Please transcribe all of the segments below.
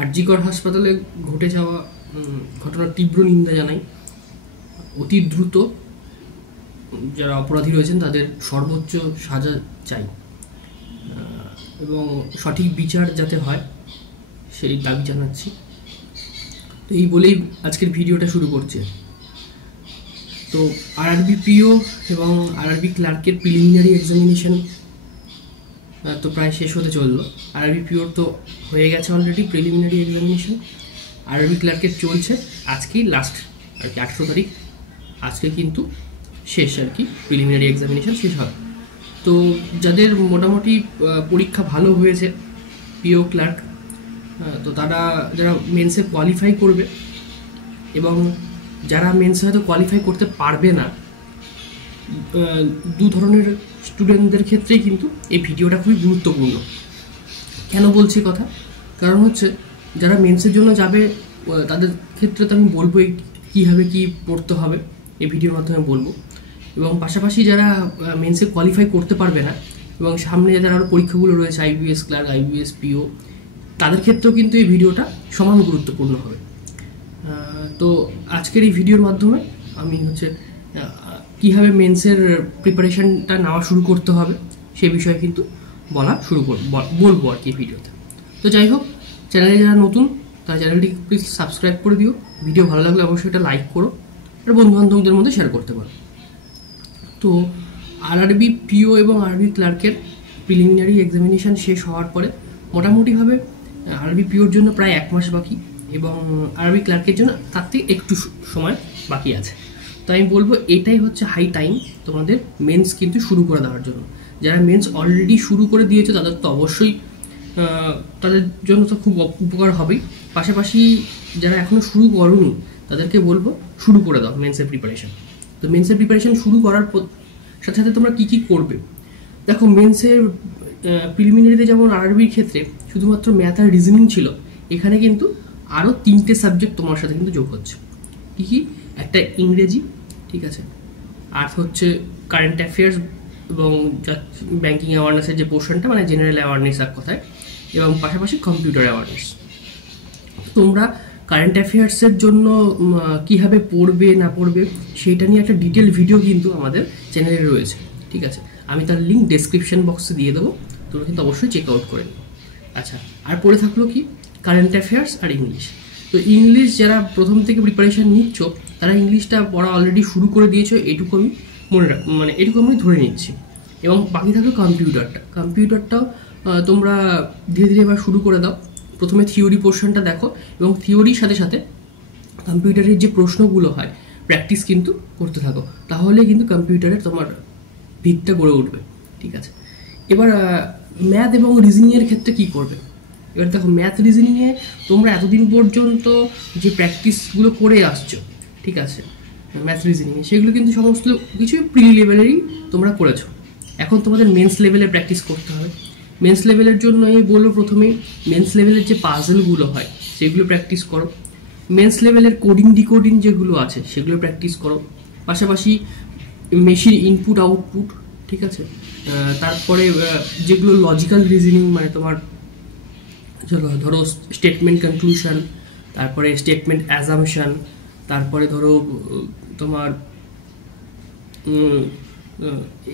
আরজিকর হাসপাতালে ঘটে যাওয়া ঘটনার তীব্র নিন্দা জানাই। অতি দ্রুত যারা অপরাধী রয়েছেন তাদের সর্বোচ্চ সাজা চাই এবং সঠিক বিচার যাতে হয় সেই দাবি জানাচ্ছি। তো এই বলেই আজকের ভিডিওটা শুরু করছে। তো আরআরবি পিও এবং আরআরবি ক্লার্কের প্রিলিমিনারি এক্সামিনেশন তো প্রায় শেষ হতে চললো। আরআরবি পিওর তো হয়ে গেছে অলরেডি প্রিলিমিনারি এক্সামিনেশন, আরআরবি ক্লার্কের চলছে। আজকেই লাস্ট আর কি 18 তারিখ, আজকে কিন্তু শেষ আর কি প্রিলিমিনারি এক্সামিনেশন শেষ হবে। তো যাদের মোটামুটি পরীক্ষা ভালো হয়েছে পিও ক্লার্ক, তো তারা যারা মেন্সে কোয়ালিফাই করবে এবং যারা মেন্সে হয়তো কোয়ালিফাই করতে পারবে না, দু ধরনের স্টুডেন্টদের ক্ষেত্রেই কিন্তু এই ভিডিওটা খুবই গুরুত্বপূর্ণ। কেন বলছি কথা, কারণ হচ্ছে যারা মেন্সের জন্য যাবে তাদের ক্ষেত্রে তো আমি বলবো কীভাবে কী পড়তে হবে, এই ভিডিওর মাধ্যমে বলবো। এবং পাশাপাশি যারা মেন্সে কোয়ালিফাই করতে পারবে না এবং সামনে যারা আরও পরীক্ষাগুলো রয়েছে আইবিএস ক্লার্ক, আইবিএস পিও, তাদের ক্ষেত্রেও কিন্তু এই ভিডিওটা সমান গুরুত্বপূর্ণ হবে। তো আজকের এই ভিডিওর মাধ্যমে আমি হচ্ছে কীভাবে মেন্সের প্রিপারেশনটা নেওয়া শুরু করতে হবে সেই বিষয়ে কিন্তু বলবো আর কি ভিডিওতে। তো যাই হোক, চ্যানেলে যারা নতুন তারা চ্যানেলটিকে প্লিজ সাবস্ক্রাইব করে দিও। ভিডিও ভালো লাগলে অবশ্যই এটা লাইক করো আর বন্ধুবান্ধবদের মধ্যে শেয়ার করতে পারো। তো আরআরবি পিও এবং আরআরবি ক্লার্কের প্রিলিমিনারি এক্সামিনেশান শেষ হওয়ার পরে মোটামুটিভাবে আরআরবি পিওর জন্য প্রায় 1 মাস বাকি এবং আরআরবি ক্লার্কের জন্য তার থেকে একটু সময় বাকি আছে। তো আমি বলবো এটাই হচ্ছে হাই টাইম তোমাদের মেন্স কিন্তু শুরু করে দেওয়ার জন্য। যারা মেন্স অলরেডি শুরু করে দিয়েছে তাদের তো অবশ্যই তাদের জন্য তো খুব উপকার হবেই। পাশাপাশি যারা এখনও শুরু করোনি তাদেরকে বলবো শুরু করে দাও মেন্সের প্রিপারেশন। তো মেন্সের প্রিপারেশন শুরু করার সাথে সাথে তোমরা কী কী করবে দেখো। মেন্সের প্রিলিমিনারিতে যেমন আরআরবির ক্ষেত্রে শুধুমাত্র ম্যাথ আর রিজনিং ছিল, এখানে কিন্তু আরও 3টে সাবজেক্ট তোমার সাথে কিন্তু যোগ হচ্ছে। কী কী? একটা ইংরেজি, ঠিক আছে, আর হচ্ছে কারেন্ট অ্যাফেয়ার্স এবং ব্যাঙ্কিং অ্যাওয়ারনেসের যে পোর্শনটা, মানে জেনারেল অ্যাওয়ারনেস এক কথায়, এবং পাশাপাশি কম্পিউটার অ্যাওয়ারনেস। তোমরা কারেন্ট অ্যাফেয়ার্সের জন্য কীভাবে পড়বে না পড়বে সেইটা নিয়ে একটা ডিটেল ভিডিও কিন্তু আমাদের চ্যানেলে রয়েছে, ঠিক আছে। আমি তার লিঙ্ক ডেসক্রিপশন বক্সে দিয়ে দেবো, তোমরা কিন্তু অবশ্যই চেক আউট করে নেবো। আচ্ছা, আর পড়ে থাকলো কি কারেন্ট অ্যাফেয়ার্স আর ইংলিশ। তো ইংলিশ যারা প্রথম থেকে প্রিপারেশান নিচ্ছ তারা ইংলিশটা পড়া অলরেডি শুরু করে দিয়েছো, এটুকু আমি এটুকু আমি ধরে নিচ্ছি। এবং বাকি থাকলো কম্পিউটারটাও তোমরা ধীরে ধীরে এবার শুরু করে দাও। প্রথমে থিওরি পোর্শনটা দেখো এবং থিওরির সাথে সাথে কম্পিউটারের যে প্রশ্নগুলো হয় প্র্যাকটিস কিন্তু করতে থাকো, তাহলে কিন্তু কম্পিউটারের তোমার ভিতটা গড়ে উঠবে, ঠিক আছে। এবার ম্যাথ এবং রিজনিংয়ের ক্ষেত্রে কি করবে? এবার দেখো, ম্যাথ রিজনিংয়ে তোমরা এতদিন পর্যন্ত যে প্র্যাকটিসগুলো করে আসছো, ঠিক আছে, ম্যাথ রিজনিংয়ে সেগুলো কিন্তু সমস্ত কিছু প্রি লেভেলেরই তোমরা করেছো। এখন তোমাদের মেন্স লেভেলে প্র্যাকটিস করতে হবে। মেন্স লেভেলের জন্য আমি বলবো প্রথমেই মেন্স লেভেলের যে পাজলগুলো হয় সেগুলো প্র্যাকটিস করো। মেন্স লেভেলের কোডিং ডিকোডিং যেগুলো আছে সেগুলো প্র্যাকটিস করো। পাশাপাশি মেশিন ইনপুট আউটপুট, ঠিক আছে। তারপরে যেগুলো লজিক্যাল রিজনিং, মানে তোমার ধরো স্টেটমেন্ট কনক্লুশন, তারপরে স্টেটমেন্ট অ্যাজাম্পশন, তারপরে ধরো তোমার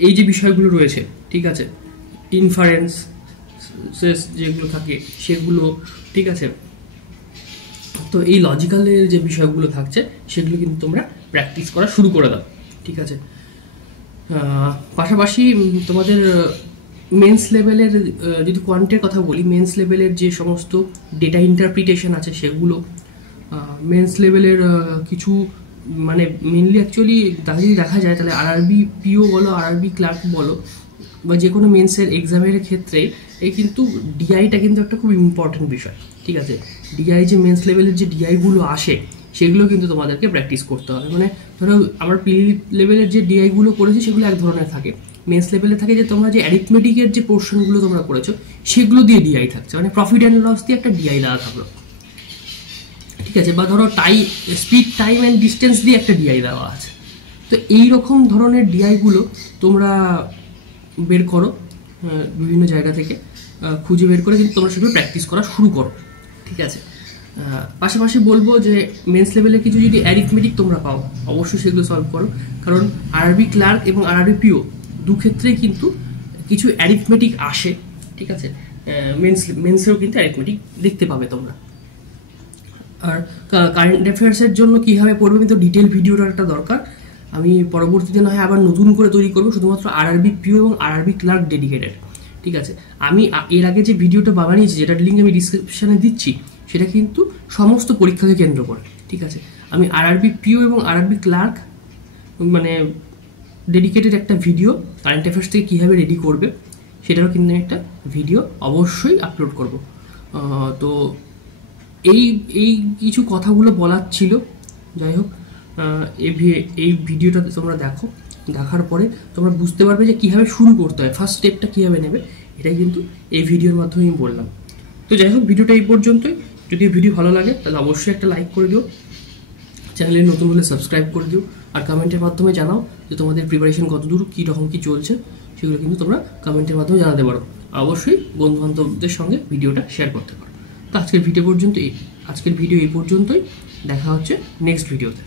এই যে বিষয়গুলো রয়েছে, ঠিক আছে, ইনফারেন্স যেগুলো থাকে সেগুলো, ঠিক আছে। তো এই লজিক্যালের যে বিষয়গুলো থাকছে সেগুলো কিন্তু তোমরা প্র্যাকটিস করা শুরু করে দাও, ঠিক আছে। পাশাপাশি তোমাদের মেন্স লেভেলের যদি কোয়ান্টের কথা বলি, মেন্স লেভেলের যে সমস্ত ডেটা ইন্টারপ্রিটেশন আছে সেগুলো, মেন্স লেভেলের কিছু মানে মেনলি অ্যাকচুয়ালি যদি দেখা যায় তাহলে আরআরবি পিও বলো, আরআরবি ক্লার্ক বলো, বা যে কোনো মেন্সের এক্সামের ক্ষেত্রে এই কিন্তু ডিআইটা কিন্তু একটা খুব ইম্পর্টেন্ট বিষয়, ঠিক আছে। ডিআই যে মেন্স লেভেলের যে ডিআইগুলো আসে সেগুলো কিন্তু তোমাদেরকে প্র্যাকটিস করতে হবে। মানে ধরো আমার প্রি লেভেলের যে ডিআইগুলো করেছি সেগুলো এক ধরনের থাকে, মেন্স লেভেলে থাকে যে তোমরা যে অ্যারিথমেটিকের যে পোর্শনগুলো তোমরা করেছো সেগুলো দিয়ে ডিআই থাকছে, মানে প্রফিট অ্যান্ড লস দিয়ে একটা ডিআই দেওয়া থাকলো, ঠিক আছে। বা ধরো স্পিড, টাইম অ্যান্ড ডিস্টেন্স দিয়ে একটা ডিআই দেওয়া আছে। তো এই রকম ধরনের ডিআইগুলো তোমরা বের করো বিভিন্ন জায়গা থেকে খুঁজে বের করে কিন্তু তোমরা সেগুলো প্র্যাকটিস করা শুরু করো। ঠিক আছে। পাশাপাশি বলবো যে মেন্স লেভেলে কিছু যদি অ্যারিথমেটিক তোমরা পাও অবশ্যই সেগুলো সলভ করো, কারণ আরআরবি ক্লার্ক এবং আরআরবি পিও দু ক্ষেত্রেই কিন্তু কিছু অ্যারিথমেটিক আসে। ঠিক আছে, মেন্সেও কিন্তু অ্যারিথমেটিক দেখতে পাবে তোমরা। আর কারেন্ট অ্যাফেয়ার্সের জন্য কীভাবে পড়বে কিন্তু ডিটেল ভিডিওটা একটা দরকার, আমি পরবর্তীতে না হয় আবার নতুন করে তৈরি করবো শুধুমাত্র আরআরবি পিও এবং আরআরবি ক্লার্ক ডেডিকেটেড। ঠিক আছে, আমি এর আগে যে ভিডিওটা বানিয়েছি যেটার লিঙ্ক আমি ডিসক্রিপশানে দিচ্ছি সেটা কিন্তু সমস্ত পরীক্ষাকে কেন্দ্র করে। ঠিক আছে, আমি আরআরবি পিও এবং আরআরবি ক্লার্ক মানে ডেডিকেটেড একটা ভিডিও কারেন্ট অ্যাফেয়ার্স থেকে কীভাবে রেডি করবে সেটারও কিন্তু একটা ভিডিও অবশ্যই আপলোড করব। তো এই কিছু কথাগুলো বলার ছিল। যাই হোক, এই ভিডিওটা তোমরা দেখো, দেখার পরে তোমরা বুঝতে পারবে যে কীভাবে শুরু করতে হয়, ফার্স্ট স্টেপটা কীভাবে নেবে, এটাই কিন্তু এই ভিডিওর মাধ্যমে আমি বললাম। তো যাই হোক, ভিডিওটা এই পর্যন্তই। যদি ভিডিও ভালো লাগে তাহলে অবশ্যই একটা লাইক করে দিও, চ্যানেলে নতুন হলে সাবস্ক্রাইব করে দিও, আর কমেন্টের মাধ্যমে জানাও যে তোমাদের প্রিপারেশন কতদূর, কী রকম কী চলছে, সেগুলো কিন্তু তোমরা কমেন্টের মাধ্যমে জানাতে পারো। অবশ্যই বন্ধুবান্ধবদের সঙ্গে ভিডিওটা শেয়ার করতে পারো। তো আজকের ভিডিও এই পর্যন্তই, দেখা হচ্ছে নেক্সট ভিডিওতে।